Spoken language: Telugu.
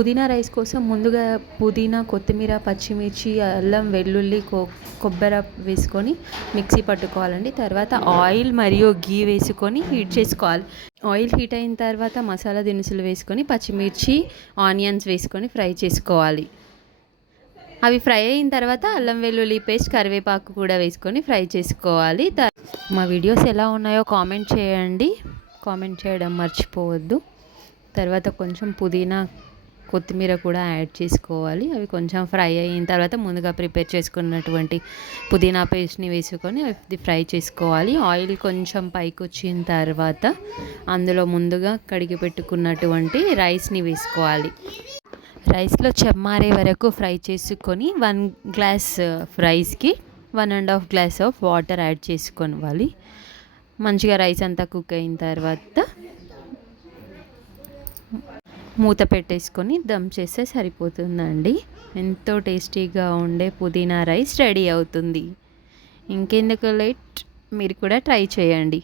పుదీనా రైస్ కోసం ముందుగా పుదీనా కొత్తిమీర పచ్చిమిర్చి అల్లం వెల్లుల్లి కొ కొబ్బరి వేసుకొని మిక్సీ పట్టుకోవాలండి. తర్వాత ఆయిల్ మరియు గీ వేసుకొని హీట్ చేసుకోవాలి. ఆయిల్ హీట్ అయిన తర్వాత మసాలా దినుసులు వేసుకొని పచ్చిమిర్చి ఆనియన్స్ వేసుకొని ఫ్రై చేసుకోవాలి. అవి ఫ్రై అయిన తర్వాత అల్లం వెల్లుల్లి పేస్ట్ కరివేపాకు కూడా వేసుకొని ఫ్రై చేసుకోవాలి. త- మా వీడియోస్ ఎలా ఉన్నాయో కామెంట్ చేయండి. కామెంట్ చేయడం మర్చిపోవద్దు. తర్వాత కొంచెం పుదీనా కొత్తిమీర కూడా యాడ్ చేసుకోవాలి. అవి కొంచెం ఫ్రై అయిన తర్వాత ముందుగా ప్రిపేర్ చేసుకున్నటువంటి పుదీనా పేస్ట్ని వేసుకొని అది ఫ్రై చేసుకోవాలి. ఆయిల్ కొంచెం పైకి వచ్చిన తర్వాత అందులో ముందుగా కడిగి పెట్టుకున్నటువంటి రైస్ని వేసుకోవాలి. రైస్లో చెమ్మారే వరకు ఫ్రై చేసుకొని వన్ గ్లాస్ రైస్కి one and half glass of water add చేసుకోవాలి. మంచిగా రైస్ అంతా కుక్ అయిన తర్వాత మూత పెట్టేసుకొని దమ్ చేస్తే సరిపోతుందండి. ఎంతో టేస్టీగా ఉండే పుదీనా రైస్ రెడీ అవుతుంది. ఇంకెందుకు లేట్? మీరు కూడా ట్రై చేయండి.